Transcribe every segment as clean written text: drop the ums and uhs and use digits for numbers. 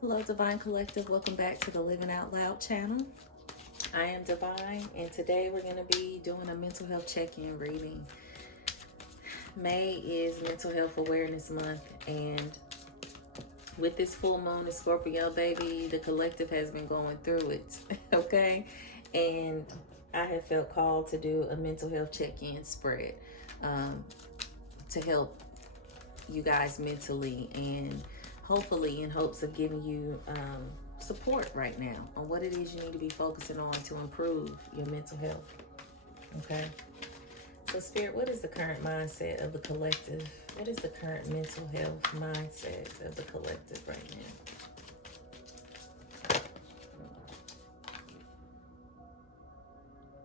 Hello, Divine Collective. Welcome back to the Living Out Loud channel. I am Divine, and today we're going to be doing a mental health check-in reading. May is Mental Health Awareness Month, and with this full moon in Scorpio, baby, the collective has been going through it, okay? And I have felt called to do a mental health check-in spread to help you guys mentally, and hopefully in hopes of giving you support right now on what it is you need to be focusing on to improve your mental health. Okay, so Spirit, what is the current mindset of the collective? What is the current mental health mindset of the collective right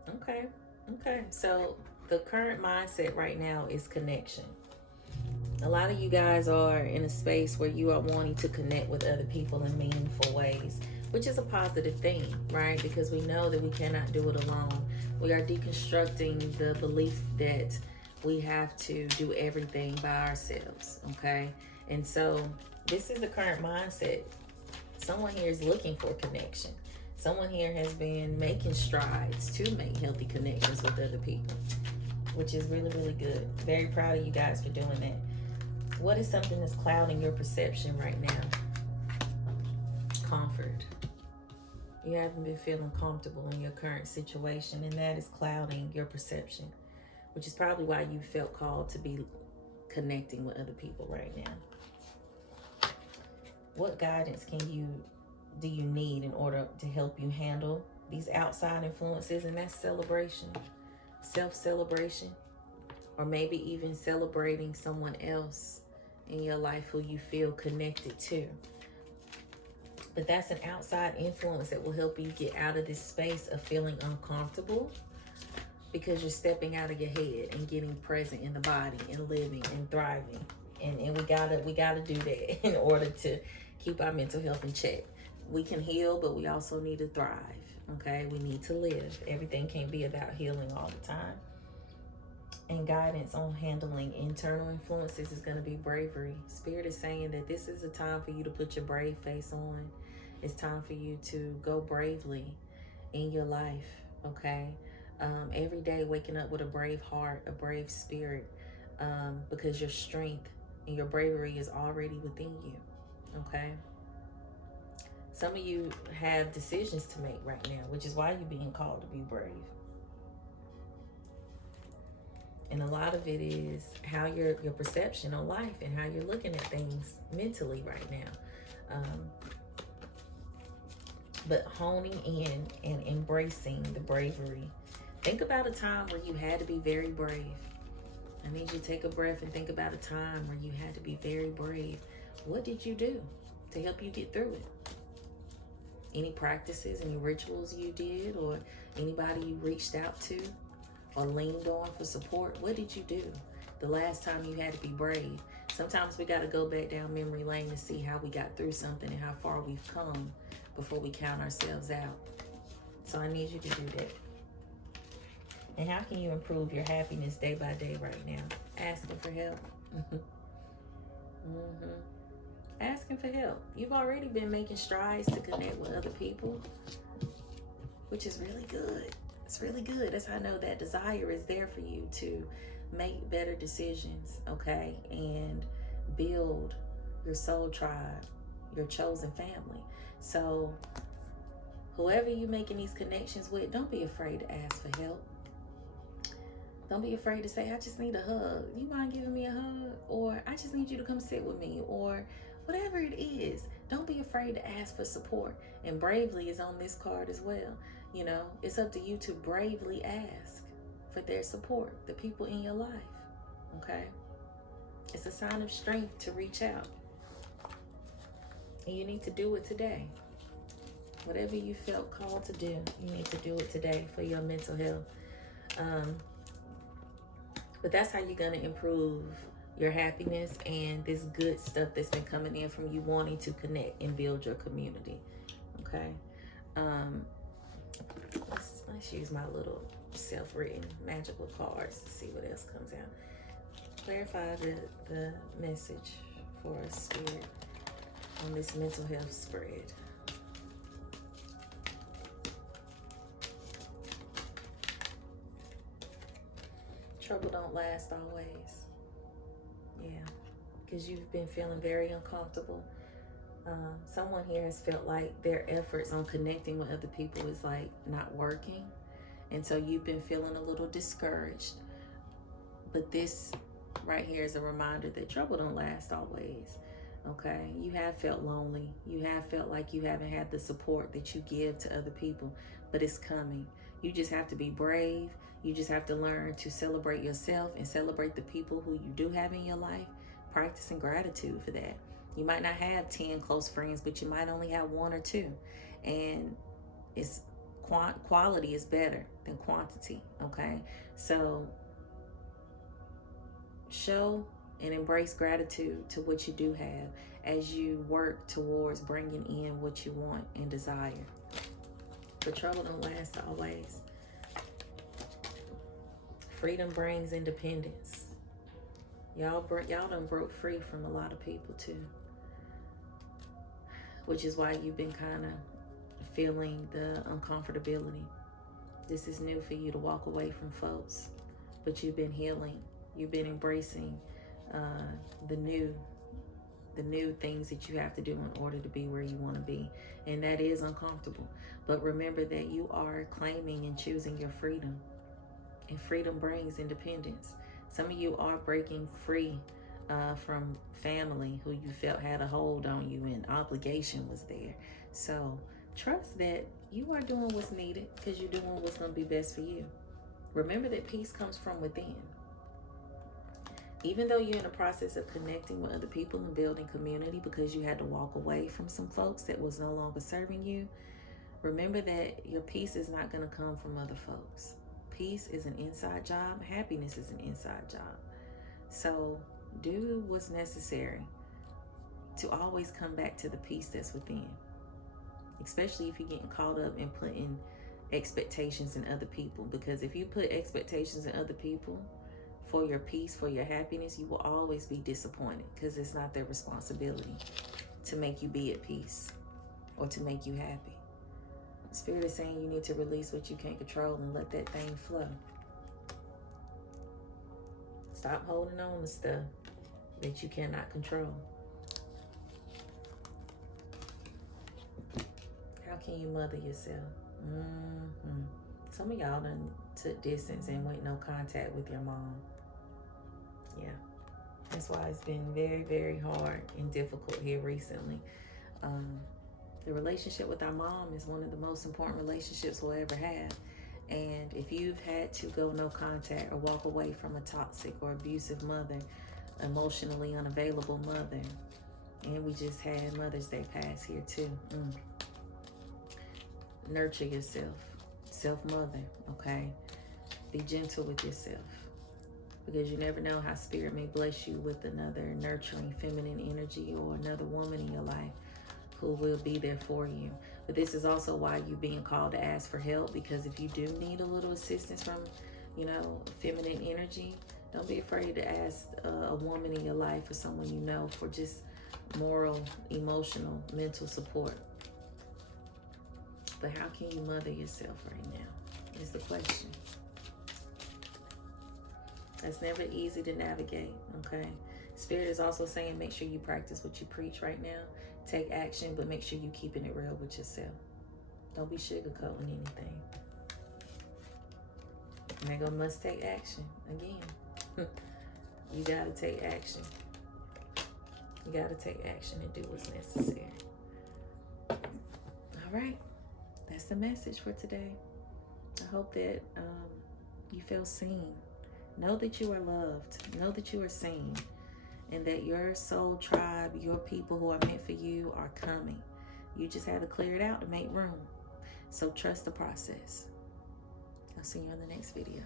now? Okay, so the current mindset right now is connection. A lot of you guys are in a space where you are wanting to connect with other people in meaningful ways, which is a positive thing, right? Because we know that we cannot do it alone. We are deconstructing the belief that we have to do everything by ourselves, okay? And so this is the current mindset. Someone here is looking for connection. Someone here has been making strides to make healthy connections with other people, which is really, really good. Very proud of you guys for doing that. What is something that's clouding your perception right now? Comfort. You haven't been feeling comfortable in your current situation, and that is clouding your perception, which is probably why you felt called to be connecting with other people right now. What guidance do you need in order to help you handle these outside influences? And that's celebration, self-celebration, or maybe even celebrating someone else in your life who you feel connected to. But that's an outside influence that will help you get out of this space of feeling uncomfortable, because you're stepping out of your head and getting present in the body and living and thriving. And we gotta do that in order to keep our mental health in check. We can heal, but we also need to thrive. Okay, we need to live. Everything can't be about healing all the time. And guidance on handling internal influences is going to be bravery. Spirit is saying that this is a time for you to put your brave face on. It's time for you to go bravely in your life, okay? Every day waking up with a brave heart, a brave spirit, because your strength and your bravery is already within you, okay? Some of you have decisions to make right now, which is why you're being called to be brave. And a lot of it is how your perception on life and how you're looking at things mentally right now. But honing in and embracing the bravery. Think about a time where you had to be very brave. I need you to take a breath and think about a time where you had to be very brave. What did you do to help you get through it? Any practices, any rituals you did, or anybody you reached out to or leaned on for support? What did you do the last time you had to be brave? Sometimes we got to go back down memory lane to see how we got through something and how far we've come before we count ourselves out. So I need you to do that. And how can you improve your happiness day by day right now? Asking for help. Asking for help. You've already been making strides to connect with other people, which is really good. It's really good. That's how I know that desire is there for you to make better decisions, okay? And build your soul tribe, your chosen family. So whoever you're making these connections with, don't be afraid to ask for help. Don't be afraid to say, I just need a hug. You mind giving me a hug? Or I just need you to come sit with me, or whatever it is. Don't be afraid to ask for support. And bravely is on this card as well. You know, it's up to you to bravely ask for their support, the people in your life, okay? It's a sign of strength to reach out. And you need to do it today. Whatever you felt called to do, you need to do it today for your mental health. But that's how you're going to improve your happiness and this good stuff that's been coming in from you wanting to connect and build your community, okay? Let's use my little self-written magical cards to see what else comes out. Clarify the message for us, Spirit. on this mental health spread. Trouble don't last always. Yeah, because you've been feeling very uncomfortable. Someone here has felt like their efforts on connecting with other people is like not working. And so you've been feeling a little discouraged. But this right here is a reminder that trouble don't last always. Okay, you have felt lonely. You have felt like you haven't had the support that you give to other people, but it's coming. You just have to be brave. You just have to learn to celebrate yourself and celebrate the people who you do have in your life, practicing gratitude for that. You might not have 10 close friends, but you might only have one or two. And it's quality is better than quantity, okay? So show and embrace gratitude to what you do have as you work towards bringing in what you want and desire. But trouble don't last always. Freedom brings independence. Y'all done broke free from a lot of people too, which is why you've been kind of feeling the uncomfortability. This is new for you to walk away from folks, but you've been healing. You've been embracing the new things that you have to do in order to be where you want to be. And that is uncomfortable. But remember that you are claiming and choosing your freedom. And freedom brings independence. Some of you are breaking free from family who you felt had a hold on you and obligation was there. So trust that you are doing what's needed because you're doing what's going to be best for you. Remember that peace comes from within. Even though you're in the process of connecting with other people and building community because you had to walk away from some folks that was no longer serving you, remember that your peace is not going to come from other folks. Peace is an inside job. Happiness is an inside job. So do what's necessary to always come back to the peace that's within, especially if you're getting caught up in putting expectations in other people. Because if you put expectations in other people for your peace, for your happiness, you will always be disappointed because it's not their responsibility to make you be at peace or to make you happy. Spirit is saying you need to release what you can't control and let that thing flow. Stop holding on to stuff that you cannot control. How can you mother yourself? Some of y'all done took distance and went no contact with your mom. Yeah, that's why it's been very, very hard and difficult here recently. The relationship with our mom is one of the most important relationships we'll ever have. And if you've had to go no contact or walk away from a toxic or abusive mother, emotionally unavailable mother, and we just had Mother's Day pass here too. Nurture yourself. Self-mother, okay? Be gentle with yourself, because you never know how spirit may bless you with another nurturing feminine energy or another woman in your life who will be there for you. But this is also why you're being called to ask for help, because if you do need a little assistance from, feminine energy, don't be afraid to ask a woman in your life or someone you know for just moral, emotional, mental support. But how can you mother yourself right now is the question. That's never easy to navigate, okay? Spirit is also saying make sure you practice what you preach right now. Take action, but make sure you're keeping it real with yourself. Don't be sugarcoating anything. And they're gonna must take action again. You gotta take action. You gotta take action and do what's necessary. All right, that's the message for today. I hope that you feel seen. Know that you are loved. Know that you are seen. And that your soul tribe, your people who are meant for you are coming. You just have to clear it out to make room. So trust the process. I'll see you in the next video.